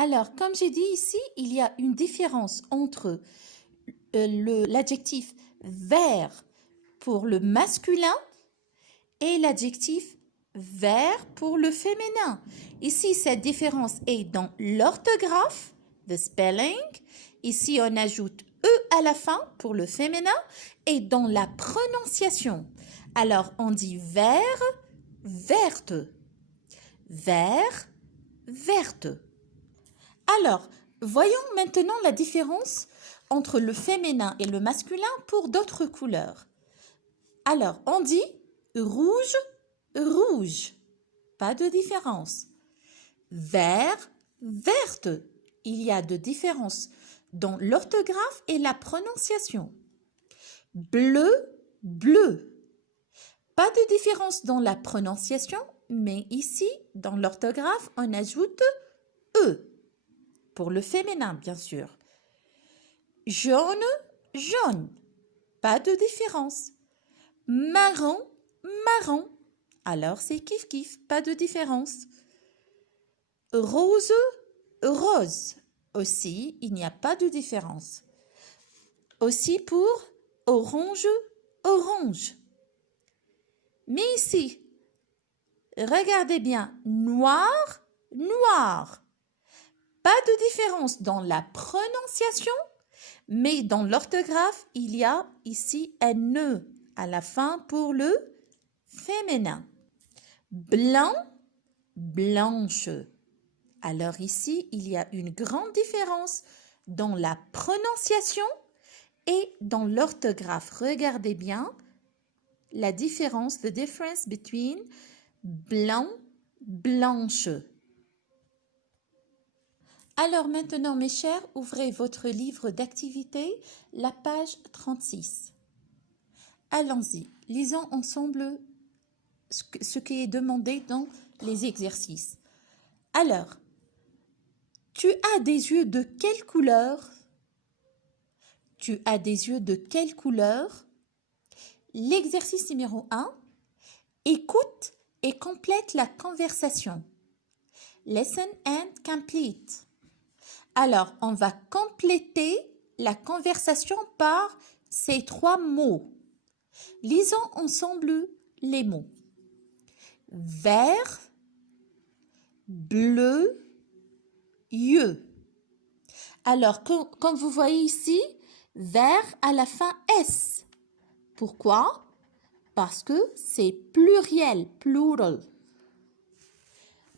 Alors, comme j'ai dit ici, il y a une différence entre l'adjectif vert pour le masculin et l'adjectif vert pour le féminin. Ici, cette différence est dans l'orthographe, the spelling. Ici, on ajoute E à la fin pour le féminin et dans la prononciation. Alors, on dit vert, verte, vert, verte. Alors, voyons maintenant la différence entre le féminin et le masculin pour d'autres couleurs. Alors, on dit rouge, rouge. Pas de différence. Vert, verte. Il y a de différence dans l'orthographe et la prononciation. Bleu, bleu. Pas de différence dans la prononciation, mais ici, dans l'orthographe, on ajoute E. Pour le féminin, bien sûr. Jaune, jaune. Pas de différence. Marron, marron. Alors c'est kiff-kiff, pas de différence. Rose, rose. Aussi, il n'y a pas de différence. Aussi pour orange, orange. Mais ici, regardez bien, noir, noir. Pas de différence dans la prononciation, mais dans l'orthographe, il y a ici un E à la fin pour le féminin. Blanc, blanche. Alors ici, il y a une grande différence dans la prononciation et dans l'orthographe. Regardez bien la différence, the difference between blanc, blanche. Alors maintenant, mes chers, ouvrez votre livre d'activité, la page 36. Allons-y, lisons ensemble ce qui est demandé dans les exercices. Alors, tu as des yeux de quelle couleur? Tu as des yeux de quelle couleur? L'exercice numéro 1, écoute et complète la conversation. Listen and complete. Alors, on va compléter la conversation par ces 3 mots. Lisons ensemble les mots. Vert, bleu, yeux. Alors, comme vous voyez ici, vert à la fin S. Pourquoi? Parce que c'est pluriel, plural.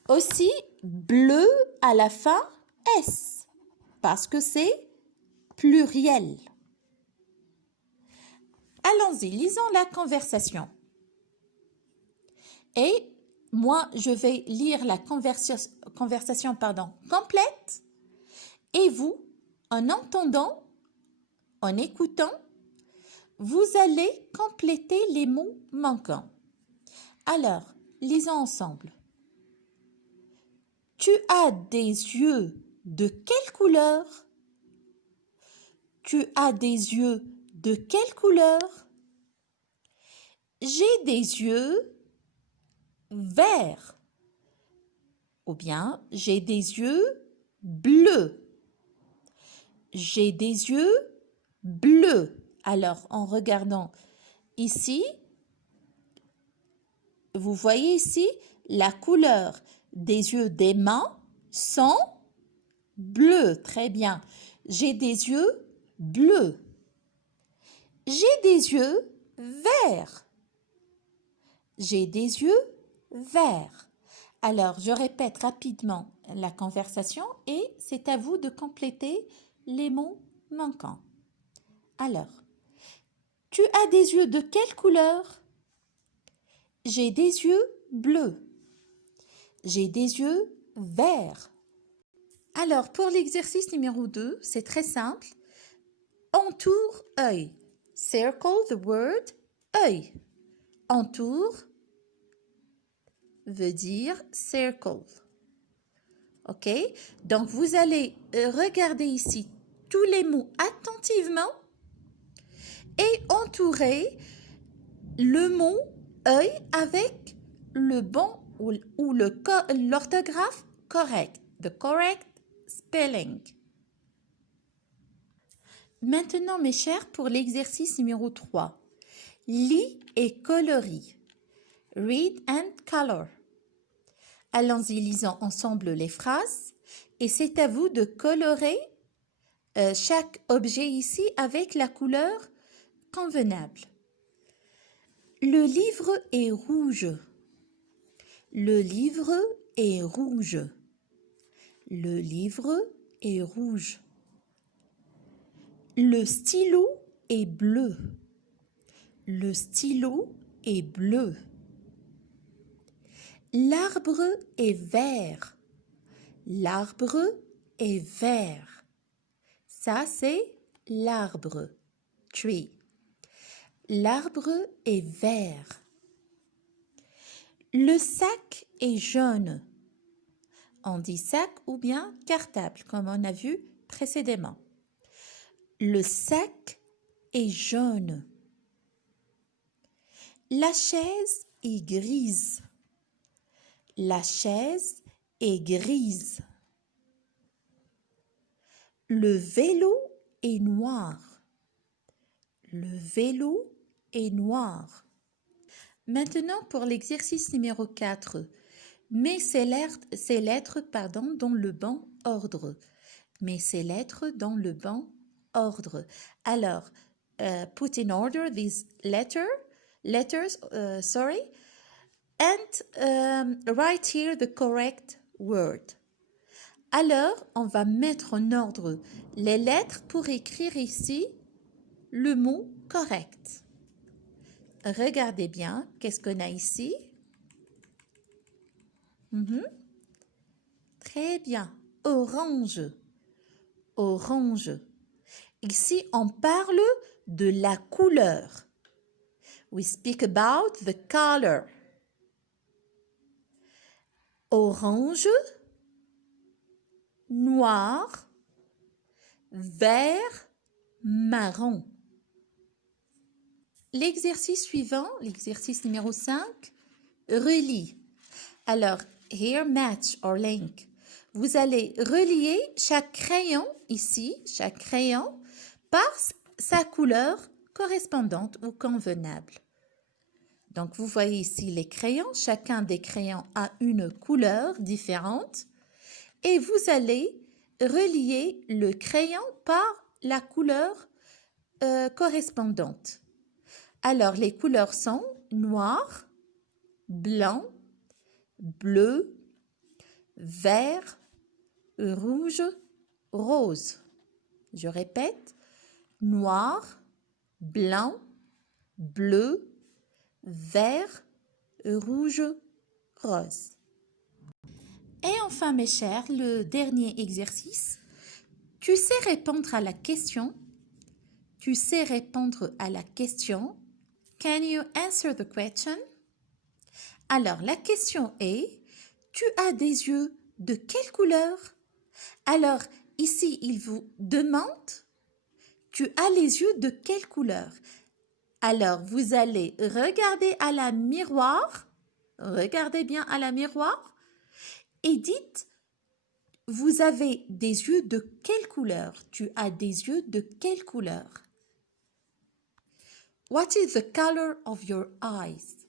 Aussi, bleu à la fin S. Parce que c'est pluriel. Allons-y, lisons la conversation. Et moi, je vais lire la conversation complète. Et vous, en entendant, en écoutant, vous allez compléter les mots manquants. Alors, lisons ensemble. Tu as des yeux de quelle couleur? Tu as des yeux de quelle couleur? J'ai des yeux verts. Ou bien, j'ai des yeux bleus. J'ai des yeux bleus. Alors, en regardant ici, vous voyez ici la couleur des yeux des mains sont bleus. Très bien. J'ai des yeux bleus. J'ai des yeux verts. J'ai des yeux verts. Alors, je répète rapidement la conversation et c'est à vous de compléter les mots manquants. Alors, tu as des yeux de quelle couleur? J'ai des yeux bleus. J'ai des yeux verts. Alors, pour l'exercice numéro 2, c'est très simple. Entoure œil. Circle the word œil. Entoure veut dire circle. OK? Donc, vous allez regarder ici tous les mots attentivement et entourer le mot œil avec le bon ou l'orthographe correct. The correct spelling. Maintenant, mes chers, pour l'exercice numéro 3. Lis et colorie. Read and color. Allons-y, lisons ensemble les phrases et c'est à vous de colorer chaque objet ici avec la couleur convenable. Le livre est rouge. Le livre est rouge. Le livre est rouge. Le stylo est bleu. Le stylo est bleu. L'arbre est vert. L'arbre est vert. Ça, c'est l'arbre. Tree. L'arbre est vert. Le sac est jaune. On dit sac ou bien cartable, comme on a vu précédemment. Le sac est jaune. La chaise est grise. La chaise est grise. Le vélo est noir. Le vélo est noir. Maintenant, pour l'exercice numéro 4, mets ces lettres dans le bon ordre. Mets ces lettres dans le bon ordre. Alors, put in order these letters, and write here the correct word. Alors, on va mettre en ordre les lettres pour écrire ici le mot correct. Regardez bien, qu'est-ce qu'on a ici? Très bien, orange. Orange. Ici, on parle de la couleur. We speak about the color. Orange, noir, vert, marron. L'exercice suivant, l'exercice numéro 5, relie. Alors, here match or link. Vous allez relier chaque crayon ici, chaque crayon, par sa couleur correspondante ou convenable. Donc, vous voyez ici les crayons. Chacun des crayons a une couleur différente. Et vous allez relier le crayon par la couleur correspondante. Alors, les couleurs sont noir, blanc, bleu, vert, rouge, rose. Je répète, noir, blanc, bleu, vert, rouge, rose. Et enfin, mes chers, le dernier exercice. Tu sais répondre à la question. Tu sais répondre à la question. Can you answer the question? Alors, la question est, tu as des yeux de quelle couleur? Alors, ici, il vous demande, tu as les yeux de quelle couleur? Alors, vous allez regarder à la miroir, regardez bien à la miroir et dites, vous avez des yeux de quelle couleur? Tu as des yeux de quelle couleur? What is the color of your eyes?